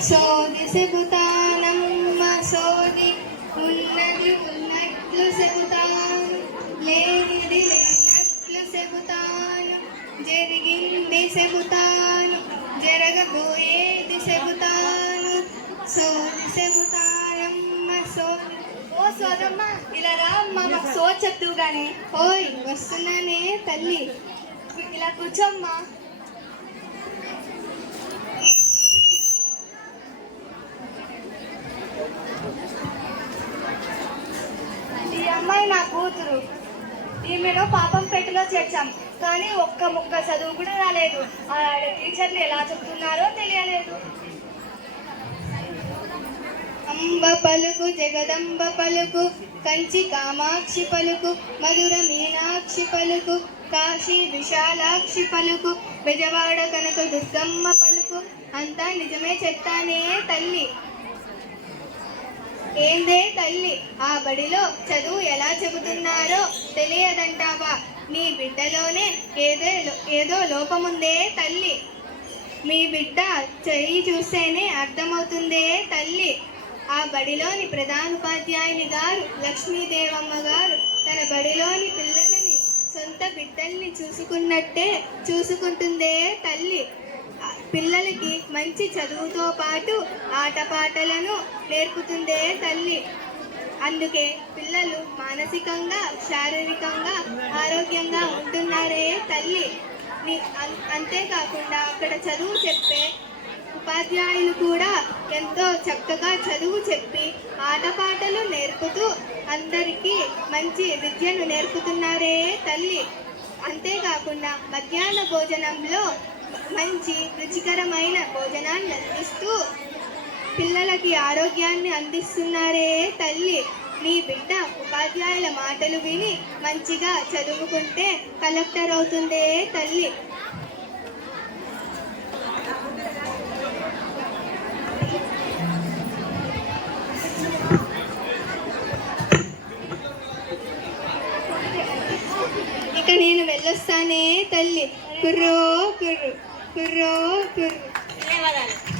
సోది చెబుతానమ్మ సోది. ఉన్నది ఉన్నట్లు చెబుతాను లేనిది లేనట్లు చెబుతాను జరిగింది చెబుతాను జరగబోయేది చెబుతాను సోది చెబుతానమ్మ సోది. ఓ సోదమ్మ ఇలా రా అమ్మ మాకు సో చెప్తూ గాని. ఓయ్ వస్తున్నానే తల్లి. ఇలా కూర్చోమ్మా నా కూతురు. ఈమెను పాపం పెట్టులో చేర్చాం. కానీ ఒక్క ముక్క చదువు కూడా రాలేదు. ఆ టీచర్లు ఎలా చెప్తున్నారో తెలియలేదు. అంబ పలుకు జగదంబ పలుకు కంచి కామాక్షి పలుకు మధుర మీనాక్షి పలుకు కాశీ విశాలాక్షి పలుకు బెజవాడ కనక దుర్గమ్మ పలుకు. అంతా నిజమే చెప్తానే తల్లి. ఏందే తల్లి? ఆ బడిలో చదువు ఎలా చెబుతున్నారో తెలియదంటావా? మీ బిడ్డలోనే ఏదే ఏదో లోపముందే తల్లి. మీ బిడ్డ చెయ్యి చూస్తేనే అర్థమవుతుందే తల్లి. ఆ బడిలోని ప్రధానోపాధ్యాయుని గారు లక్ష్మీదేవమ్మ గారు తన బడిలోని పిల్లలని సొంత బిడ్డల్ని చూసుకున్నట్టే చూసుకుంటుందే తల్లి. పిల్లలకి మంచి చదువుతో పాటు ఆటపాటలను నేర్పుతుందే తల్లి. అందుకే పిల్లలు మానసికంగా శారీరకంగా ఆరోగ్యంగా ఉంటున్నారే తల్లి. అం- అంతేకాకుండా అక్కడ చదువు చెప్పే ఉపాధ్యాయులు కూడా ఎంతో చక్కగా చదువు చెప్పి ఆటపాటలు నేర్పుతూ అందరికీ మంచి విద్యను నేర్పుతున్నారే తల్లి. అంతేకాకుండా మధ్యాహ్న భోజనంలో మంచి రుచికరమైన భోజనాన్ని అందిస్తూ పిల్లలకి ఆరోగ్యాన్ని అందిస్తున్నారే తల్లి. నీ బిడ్డ ఉపాధ్యాయుల మాటలు విని మంచిగా చదువుకుంటే కలెక్టర్ అవుతుందే తల్లి. నేను తల్లి. కుర్రో కుర్రు. కుర్రో కుర్రు. ధన్యవాదాలు.